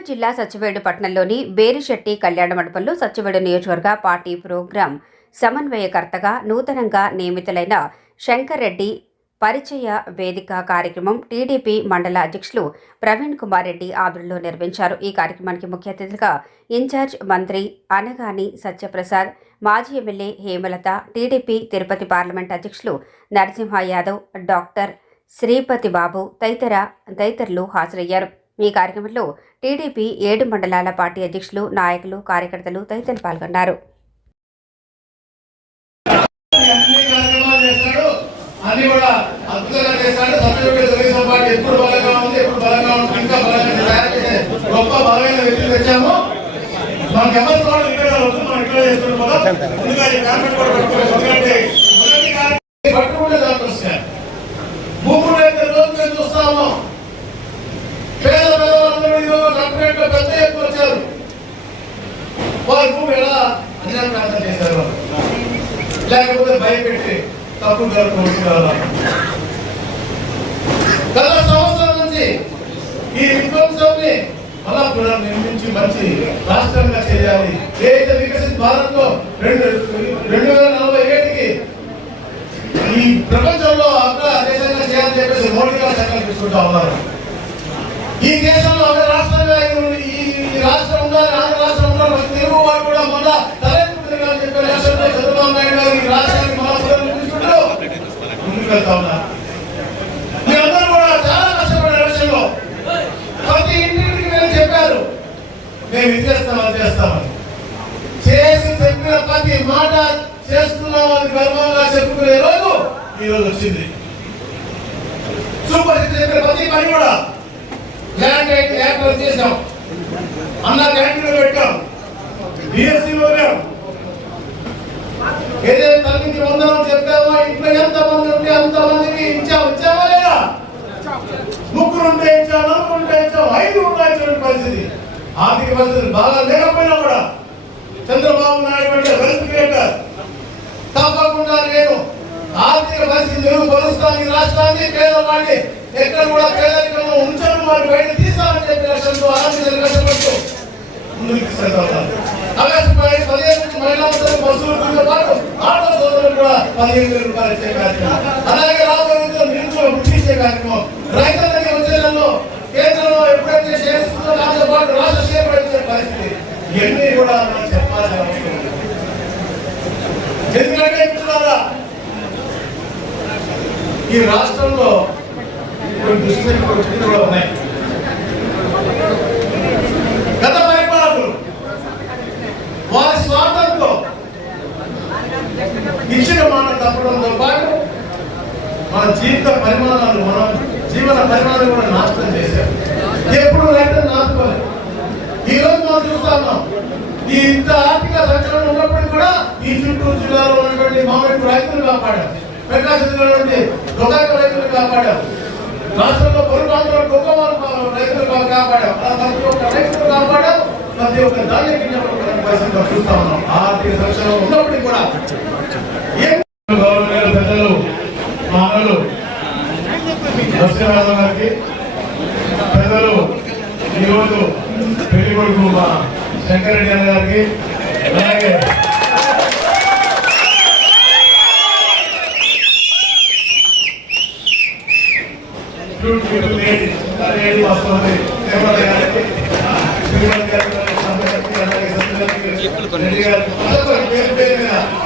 కడప జిల్లా సత్యవేడు పట్టణంలోని బేరిశెట్టి కళ్యాణ మండపంలో సత్యవేడు నియోజకవర్గ పార్టీ ప్రోగ్రాం సమన్వయకర్తగా నూతనంగా నియమితులైన శంకర్ రెడ్డి పరిచయ వేదిక కార్యక్రమం టీడీపీ మండల అధ్యక్షులు ప్రవీణ్ కుమార్ రెడ్డి ఆధ్వర్యంలో నిర్వహించారు. ఈ కార్యక్రమానికి ముఖ్య అతిథిగా ఇన్ఛార్జ్ మంత్రి అనగాని సత్యప్రసాద్, మాజీ MLA Hemalatha, TDP Tirupati parliament అధ్యక్షులు నరసింహ యాదవ్, డాక్టర్ శ్రీపతి బాబు తదితరులు హాజరయ్యారు. ఈ కార్యక్రమంలో టీడీపీ 7 మండలాల పార్టీ అధ్యక్షులు, నాయకులు, కార్యకర్తలు తదితరులు పాల్గొన్నారు. లేకపోతే భయపెట్టి తప్పు జరుగుతున్నారు. గత సంవత్సరం నుంచి ఈ విధ్వంసాన్ని అలా పునర్నిర్మించి మంచి రాష్ట్రంగా చేయాలి. ఏదైతే వికసిత భారత్ లో 2047కి ఈ ప్రపంచంలో అగ్ర దేశంగా చేయాలని చెప్పేసి మోడీ గారు సంకల్పిస్తుంటా ఉన్నారు. ఈ దేశంలో అగ్ర రాష్ట్రంగా ఈ రాష్ట్రం ఉండాలి, ఆంధ్ర రాష్ట్రం ఉండాలి. తెలుగు వారు కూడా మొన్న చంద్రబాబు నాయుడు గారు ఈ రాష్ట్రానికి మహాపురంలో ముందుకు వెళ్తా ఉన్నారు. మీరందరూ కూడా చాలా కష్టపడే విషయంలో ప్రతి ఇంటికి నేను చెప్పారు, మేము ఇది చేస్తాం అది చేస్తామని. చేసి చెప్పిన ప్రతి మాట చేస్తున్నామని గర్వంగా చెప్పుకునే రోజు ఈ రోజు వచ్చింది. సూపర్ సిక్స్ చెప్పిన ప్రతి పని కూడా ల్యాండ్ యాక్ట్ చేసాం, అన్న క్యాంటీన్లో పెట్టాం, బిఎస్సీలో ఏదైతే తల్లికి వందనం చెప్పామో ఇంట్లో ఎంత మంది ఉంటే అంత మందికి ఇచ్చామా లేదా? 3 ఉంటే ఇచ్చాం, 4 ఉంటే ఇచ్చాం, 5 ఉండాల్సిన పరిస్థితి. ఆర్థిక పరిస్థితులు బాగా లేకపోయినా కూడా చంద్రబాబు నాయుడు అంటే వెల్త్ క్రియేటర్. తప్పకుండా నేను ఆర్థిక పరిస్థితి మెరుగుపరుస్తాను, ఈ రాష్ట్రాన్ని పేదవాడిని ఎక్కడ కూడా పేదరికంలో ఉంచను, వారి బయట తీస్తానని చెప్పి లక్ష్యంతో ఆర్థిక కష్టపడుతూ ముందుకు తీసుకెళ్తాను. ఆగస్టు 15 మహిళా బస్సులతో పాటు ఆటో సోదరులు కూడా 15,000 రూపాయలు ఇచ్చే కార్యక్రమం, అలాగే రాబోయే నిరుద్యోగ వృత్తి ఇచ్చే కార్యక్రమం, రైతుల దగ్గర వచ్చేలో కేంద్రంలో ఎప్పుడైతే చేస్తుందో దాంతో పాటు రాష్ట్ర షేర్ ఇచ్చే పరిస్థితి ఇవన్నీ కూడా మనం చెప్పాల్సిన అవసరం ఉంది. ఎందుకంటే ఈ రాష్ట్రంలో కొన్ని దృష్టి కూడా ఉన్నాయి. గత పరిపాలకులు వారి స్వార్థంతో ఇచ్చిన మాట తప్పడంతో పాటు మన జీవిన పరిమాణాలు కూడా నాశనం చేశారు. ఎప్పుడు రైతులు నాటుకోలేదు. ఈ రోజు మనం చూస్తా ఉన్నాం, ఈ ఇంత ఆర్థిక సంక్షేమం ఉన్నప్పటికీ కూడా ఈ చిత్తూరు జిల్లాలో ఉన్నటువంటి మామిడి రైతులు కాపాడారు, ప్రకాశం జిల్లాలో నుండి గొడవ రైతులు కాపాడారు, రాష్ట్రంలో పొరుగు గొప్ప రైతులు కాపాడారు, ప్రతి ఒక్క రైతులు కాపాడారు, ప్రతి ఒక్క ధాన్య గింజలు చూస్తా ఉన్నాం. ఆర్థిక సంక్షేమం ఉన్నప్పటికీ కూడా పెద్దలు మానవులు నరసింహరావు గారికి, పెద్దలు ఈరోజు పెళ్లి కొడుకు మా శంకర్ రెడ్డి అన్న గారికి, అలాగే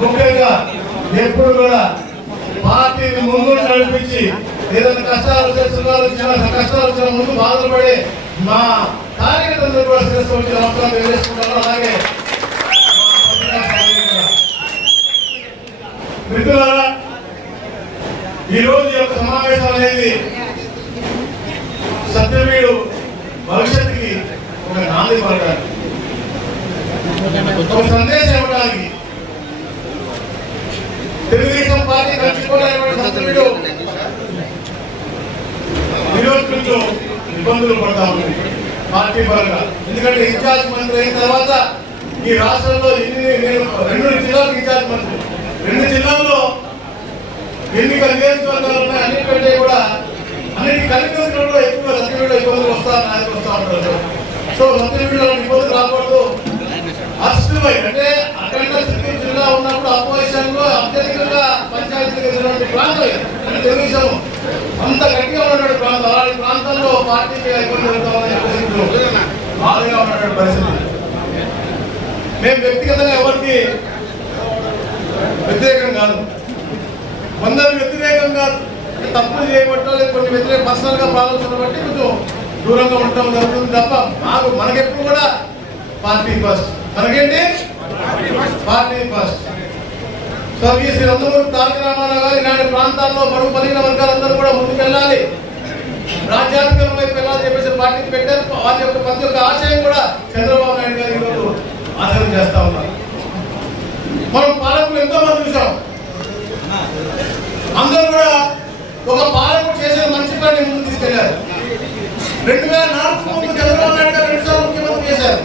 ముఖ్యంగా ఎప్పుడు కూడా పార్టీని ముందు నడిపించి ఏదైనా కష్టాలు వచ్చిన ముందు బాధపడే మా కార్యకర్తలు కూడా శ్రేష్ఠ అవసరం తెలియజేసుకుంటారు. అలాగే మిత్రులారా, ఈరోజు యొక్క సమావేశం అనేది సత్యవేడు భవిష్యత్తుకి ఒక నాంది పడడానికి, ఒక సందేశం ఇవ్వడానికి తెలుగుదేశం పార్టీ కలిసిపోవడానికి సత్యవేడు నియోజకవర్గంలో ఇబ్బందులు పడతా ఉంది పార్టీ పరంగా. ఎందుకంటే ఇన్ఛార్జ్ మంత్రి అయిన తర్వాత ఈ రాష్ట్రంలో నేను 2 జిల్లాలకు ఇన్ఛార్జ్ మంత్రి, 2 జిల్లాల్లో ఎన్నికల నియోజకవర్గాలు ఉన్నాయి. అన్నిటికంటే కూడా అన్నిటి కలిపి ఎక్కువ సత్యవేడు ఇబ్బందులు వస్తా ఉంటారు. సో అత్యధికంగా పంచాయతీలకు ఎదురైన ప్రాంతం ఇది. తెలుగుదేశం అంత గట్టిగా ఉన్నటువంటి ప్రాంతం, అలాంటి ప్రాంతాల్లో పార్టీకి ఇబ్బంది జరుగుతామని బాధగా ఉన్నటువంటి పరిస్థితి. మేము వ్యక్తిగతంగా ఎవరికి వ్యతిరేకం కాదు, కొందరు వ్యతిరేకం కాదు, తప్పులు చేయబట్టో లేదు కొన్ని వ్యతిరేక పర్సనల్గా ప్రాబ్లమ్స్ బట్టి కొంచెం దూరంగా ఉండటం జరుగుతుంది తప్ప మనకెప్పుడు కూడా పార్టీ ఫస్ట్. మనకేంటి పార్టీ ఫస్ట్. సో ఈ శ్రీ నందమూరి తారక రామారావు గారు ఇలాంటి ప్రాంతాల్లో బడుగు బలిగిన వర్గాలందరూ కూడా ముందుకెళ్ళాలి, రాజ్యాధికారం వైపు వెళ్ళాలని చెప్పేసి పార్టీకి పెట్టారు. వారి యొక్క ప్రతి ఒక్క ఆశయం కూడా చంద్రబాబు నాయుడు గారు ఈరోజు ఆచరణ చేస్తా ఉన్నారు. మనం పాలకులు ఎంతో మంది చూసాం, అందరూ కూడా ఒక పాలకుడు చేసే మంచి పని ముందుకు తీసుకెళ్లారు. 2004 ముందు చంద్రబాబు నాయుడు గారు 2 సార్లు ముఖ్యమంత్రి చేశారు.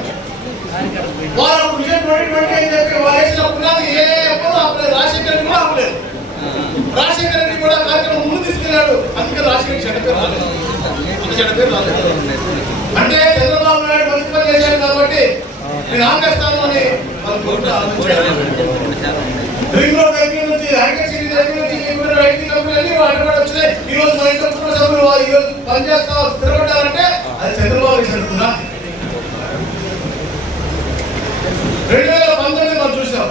వారు విజన్ 2020 అని చెప్పి వారు వేసిన పునాది ఎప్పుడు ఆపలేదు, రాజశేఖర్ రెడ్డి కూడా ఆపలేదు. రాజశేఖర్ రెడ్డి కూడా కార్యక్రమం ముందు తీసుకెళ్లాడు, అందుకే రాజశేఖర్ చెడ్డ పేరు రాలేదు. అంటే చంద్రబాబు నాయుడు మంచి పని చేశాడు కాబట్టి నేను ఆపేస్తాను అని రింగ్ రోడ్ దగ్గర నుంచి హైటెక్ సిటీ దగ్గర నుంచి ఐటీ కంపెనీలు అడ్డుపడి వచ్చినాయి. ఈ రోజు మన ఇంట్లో కుటుంబ సభ్యులు ఈ రోజు పనిచేస్తా స్థిరపడ్డారంటే అది చంద్రబాబు చేస్తున్నా. 2019 మనం చూసాం,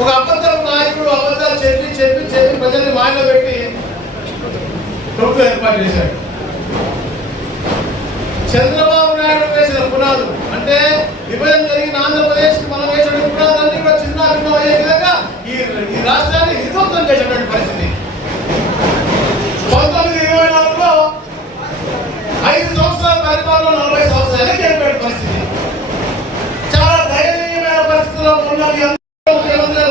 ఒక అబద్ధం నాయకుడు అబద్ధాలు చెప్పి చెప్పి చెప్పి ప్రజల్ని మాయలో పెట్టి ప్రభుత్వం ఏర్పాటు చేశాడు. చంద్రబాబు నాయుడు వేసిన పునాదు అంటే విభజన జరిగిన ఆంధ్రప్రదేశ్ మనం వేసిన పునాదులన్నీ కూడా చిన్న భిన్నం అయ్యే విధంగా ఈ రాష్ట్రాన్ని విధ్వంసం చేసినటువంటి పరిస్థితి. 1924లో 5 సంవత్సరాల పరిపాలన 40 సంవత్సరాలకి ఏర్పడే పరిస్థితి. చాలా దయనీయమైన పరిస్థితుల్లో ఉన్న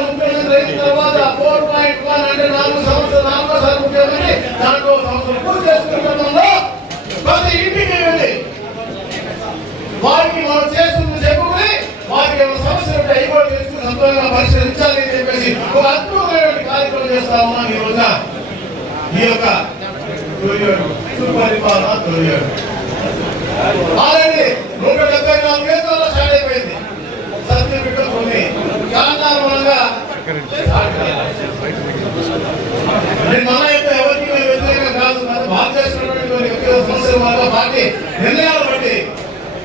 ముఖ్యమంత్రి అయిన తర్వాత 4.1 అంటే 4 సంవత్సరాలు 4 సార్లు ముఖ్యమంత్రి, దాంట్లో సంవత్సరం పూర్తి చేసుకున్న క్రమంలో ప్రతి ఇంటికి వెళ్ళి వారికి మనం చేస్తుంది చెప్పుకుని వారికి ఏమైనా సమస్యలు ఉంటే అవి కూడా తెలుసుకుని సంతోషంగా పరిష్కరించాలి అని చెప్పేసి ఒక అద్భుతమైన కార్యక్రమం చేస్తా ఉన్నాం. ఈ రోజున ఈ యొక్క సుపరిపాలన తొలియాడు ఆల్రెడీ 174 కేసుల్లో స్టార్ట్ అయిపోయింది. సర్టిఫికెట్ కొన్ని కారణాల మూలంగా మన యొక్క ఎవరికి వ్యతిరేకం కాదు, బాధ చేస్తున్నటువంటి వ్యక్తిగత సమస్యల వల్ల పార్టీ నిర్ణయాలు బట్టి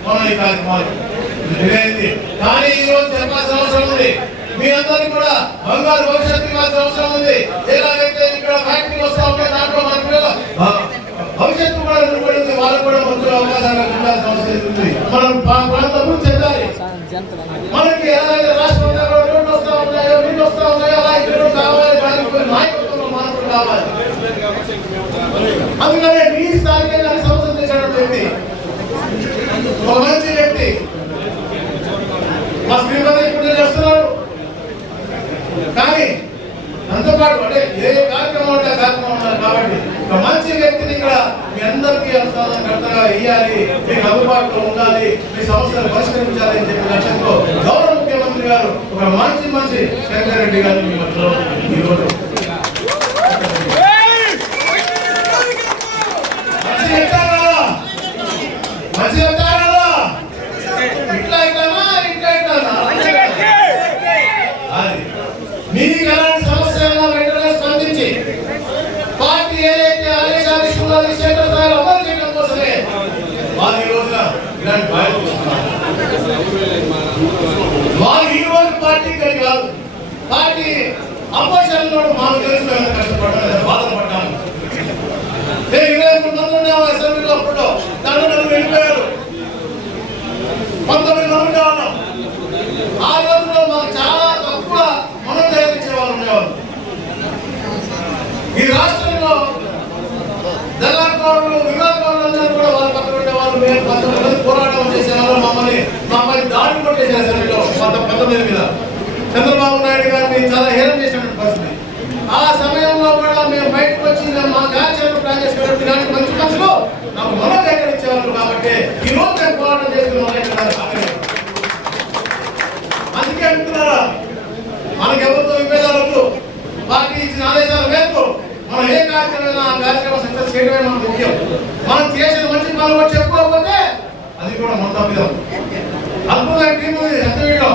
మనం ఈ కార్యక్రమాలు జరిగింది. కానీ ఈ రోజు చెప్పాల్సిన అవసరం ఉంది, మీ అందరికీ కూడా బంగారు భవిష్యత్తు ఇవ్వాల్సిన అవసరం ఉంది. ఎలాగైతే ఇక్కడ ఫ్యాక్టరీలు వస్తా ఉంటే దాంట్లో మన పిల్లల భవిష్యత్తు కూడా నిలబడింది, వాళ్ళకు కూడా మంచి అవకాశాలు ఉండాల్సిన అవసరం ఉంది. మనం ప్రాంతం చెందాలి. మనకి ఎలాగైతే రాష్ట్రంలో రోడ్లు వస్తా ఉన్నాయో నీళ్ళు వస్తా ఉన్నాయో అలా ఇక్కడ కావాలి, దానికి నాయకత్వంలో మార్పులు కావాలి. అందుకనే మీ స్థాయికి దాన్ని సమస్య చేసినటువంటి వ్యక్తి, ఒక మంచి వ్యక్తి మా శ్రీపతి ఇప్పుడు చేస్తున్నాడు. కానీ అంతపాటు అంటే ఏ కార్యక్రమం అంటే కార్యక్రమం ఉన్నారు కాబట్టి ఒక మంచి వ్యక్తిని ఇక్కడ మీ అందరికీ అనుసంధానకర్తగా వేయాలి, మీకు అందుబాటులో ఉండాలి, మీ సమస్యలు పరిష్కరించాలి అని చెప్పిన లక్ష్యంతో గౌరవ ముఖ్యమంత్రి గారు ఒక మంచి శంకర్ రెడ్డి గారు మీ మధ్యలో ఈరోజు మీకు ఎలాంటి సమస్య వెంటనే స్పందించి పార్టీ ఏదైతే ఆదేశాలు ఇస్తుందో క్షేత్ర స్థాయిలో అమలు చేయడం కోసమే వారు ఈ రోజున ఇలాంటి బాధ్యత తీసుకున్నారు. వారు ఈ రోజు పార్టీ కలిగి కాదు, పార్టీ అపోజిషన్లో మాకు తెలుసు ఎంత కష్టపడ్డాను, బాధపడ్డాను. నేను 23 మంది ఉన్నాము అసెంబ్లీలో, అప్పుడు దాంట్లో నన్ను వెళ్ళిపోయారు, 19 మంది ఉన్నాం. ఆ రోజుల్లో మాకు చాలా తక్కువ మనం తయారించే వాళ్ళు ఉండేవాళ్ళు. ఈ రాష్ట్రంలో దళాకారులు వివాదాలందరూ కూడా వాళ్ళ పక్కన ఉండేవాళ్ళు. మేము 19 మంది పోరాటం చేసేవాళ్ళు, మమ్మల్ని దాడి కొట్టేసారు అసెంబ్లీలో 19 మీద. చంద్రబాబు నాయుడు గారిని చాలా హేళన చేసినటువంటి పరిస్థితి. ఆ సమయంలో కూడా మేము బయటకు వచ్చి మా కార్యాచరణ ప్లాన్ చేసుకున్నట్టు ఇలాంటి మంచి మనుషులు నాకు మనోధైర్యం ఇచ్చేవాళ్ళు. కాబట్టి ఈ రోజు మేము పోరాటం చేసుకున్నాం. అందుకే అంటున్నారా, మనకు ఎవరితో విభేదాలు, పార్టీ ఇచ్చిన ఆదేశాల మేరకు మనం ఏ కార్యక్రమం ఆ కార్యక్రమం సక్సెస్ చేయడమే మనకు ముఖ్యం. మనం చేసిన మంచి పనులు కూడా చెప్పుకోకపోతే అది కూడా మన తప్పిదం. అద్భుతమైన టీం ఉంది సత్యవీడిలో.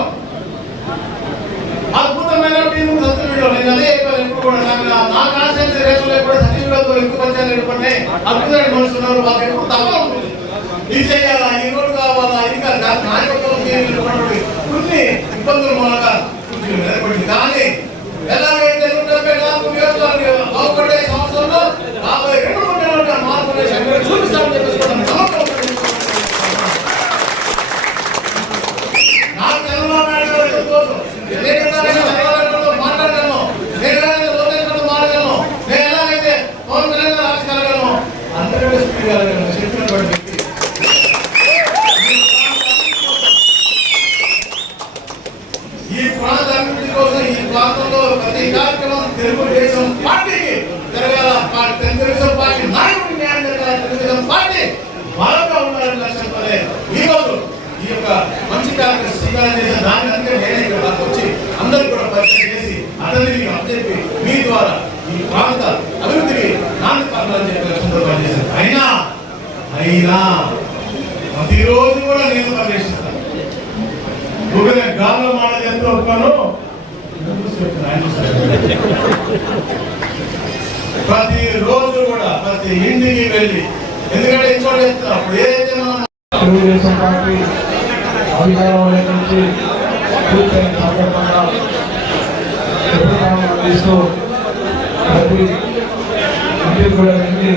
అద్భుతమైన టీం సత్యవేడులో నేను అదే చెప్పాను. ఎప్పుడు కూడా నా కాన్సెన్స్ రేపులో కూడా సత్యవేడుతో ఎక్కువ పంచాయతీ ఎదుర్కొంటే అద్భుతమైన మనుషులు ఉన్నారు. వాళ్ళకి ఎప్పుడు తప్ప ఉంటుంది. ఇది చేయాలా, ఈ రోడ్డు కావాలా, ఇది కాదు నాయకత్వం కొన్ని ఇబ్బందుల మూలంగా ఏర్పడింది. కానీ ఎలాగైతే 174 నియోజకవర్గాలు బాగుపడే సంవత్సరంలో 52 మార్పులు చూపిస్తామని చెప్పేసుకోవడం నాకు చంద్రబాబు నాయుడు గారు చెప్పుకోవచ్చు. మాట్లాడగలను, నేను ఎలాగైతే లోకేశ్వరుడు మాట్లాడగలను, నేను ఎలాగైతే పవన్ కళ్యాణ్ గారు ఆవిష్కరగలను, అందరికీ స్పీడ్ కాగలను చెప్పినటువంటి వ్యక్తి. ఈ ప్రాంత అభివృద్ధి కోసం ఈ ప్రాంతంలో ప్రతి కార్యక్రమం తెలుగుదేశం పార్టీకి జరగాల, తెలుగుదేశం పార్టీ నాయకుడికి న్యాయం జరగాల, తెలుగుదేశం పార్టీ బలంగా ఉండాలని లక్ష్యంతోనే ఈ రోజు ఈ యొక్క మంచి కార్యక్రమం స్వీకారం చేసిన దాని అంతే నేనే ఇక్కడ వచ్చి అందరికీ కూడా పరిచయం చేసి అతనికి అప్పచెప్పి మీ ద్వారా ఈ ప్రాంత అభివృద్ధికి నాంది పడాలని చెప్పి లక్ష్యంతో పనిచేశాను. అయినా ప్రతిరోజు కూడా నేను పనిచేస్తాను. గాల్లో మాట ఎంతో ఒప్పుకోను, ప్రతిరోజు కూడా ప్రతి ఇంటికి వెళ్ళి, ఎందుకంటే ఇంకోటి చెప్తారు అప్పుడు ఏదైతే మనం తెలుగుదేశం పార్టీ అధికారంలో నుంచి పూర్తయిన సందర్భంగా అందిస్తూ ప్రతి ఇంటికి కూడా వెళ్ళి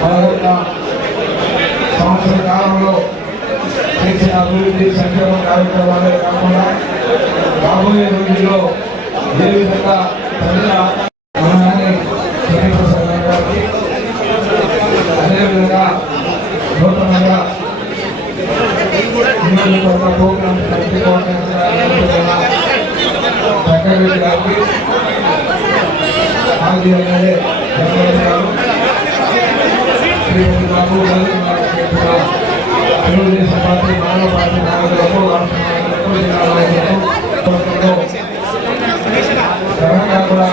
పాల్గొన్న సంవత్సర కాలంలో చేసిన అభివృద్ధి సంక్షేమ కార్యక్రమాలే కాకుండా రాబోయే రోజుల్లో ఏ విధంగా ప్రజల గమనాన్ని చంద్రప్రసాద్ గారికి అదేవిధంగా నూతనంగా ప్రోగ్రామ్ వెంకటరెడ్డి గారికి మాజీ ఎమ్మెల్యే గారు శ్రీమతి బాబు తెలుగుదేశం పార్టీ మానవ పార్టీ నాయకులకు జిల్లా నాయకులకు తెలంగాణ కూడా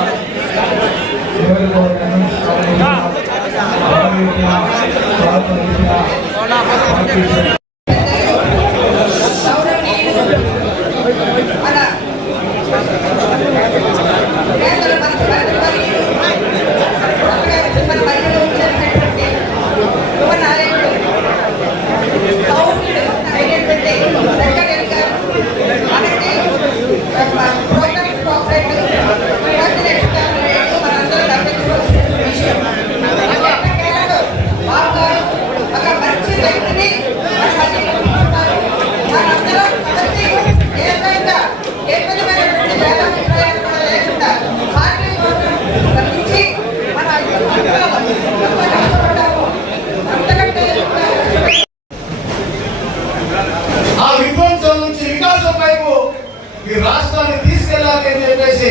ఈ రాష్ట్రాన్ని తీసుకెళ్లాలి అని చెప్పేసి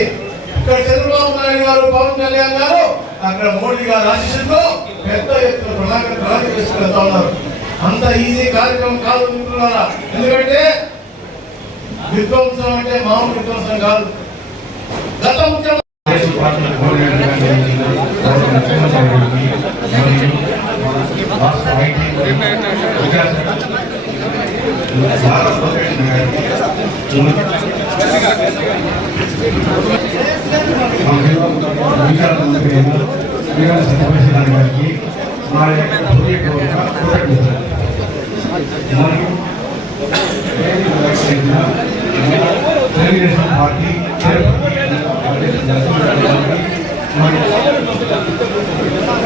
ఇక్కడ చంద్రబాబు నాయుడు గారు, పవన్ కళ్యాణ్ గారు, అక్కడ మోడీ గారు ఆశీస్సుతో పెద్ద ఎత్తున ప్రణాళిక తీసుకెళ్తా ఉన్నారు. అంత ఈజీ కార్యక్రమం కాదు అనుకుంటున్నారా? ఎందుకంటే విధ్వంసం అంటే మామూలు విధ్వంసం కాదు. గత ముఖ్యమంత్రి గారికి మా తెలుగుదేశం పార్టీ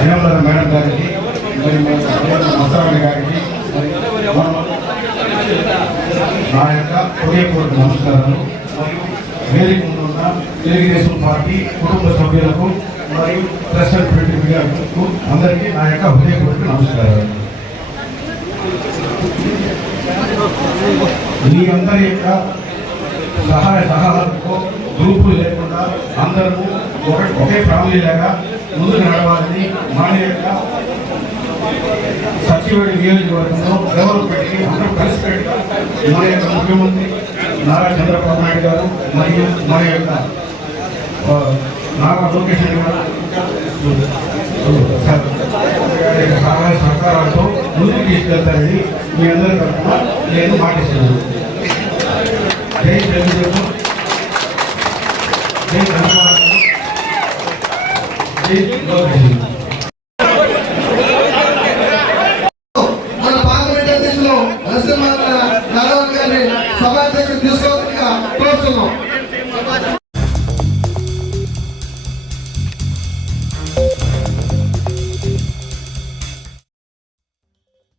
హేమలత మేడం గారికి, మరి మస్తారాణి గారికి నా యొక్క హృదయపూర్వక నమస్కారాలు. వేదిక ముందున్న తెలుగుదేశం పార్టీ కుటుంబ సభ్యులకు మరియు ప్రెస్ మీడియాకు అందరికీ నా యొక్క హృదయపూర్వక నమస్కారాలు. మీ అందరి యొక్క సహాయ సహకారంతో గ్రూపులు లేకుండా అందరూ ఒకే ఫ్యామిలీ లాగా ముందుకు నడవాలని మన యొక్క సచివేడి నియోజకవర్గంలో డెవలప్మెంట్కి అందరూ కలిసిపెట్టి మన యొక్క ముఖ్యమంత్రి నారా చంద్రబాబు నాయుడు గారు మరియు మన యొక్క నారా లోకేష్ గారు సహాయ సహకారాలతో ముందుకు తీసుకెళ్తారని మీ అందరి తరఫున నేను మాటిస్తున్నాను.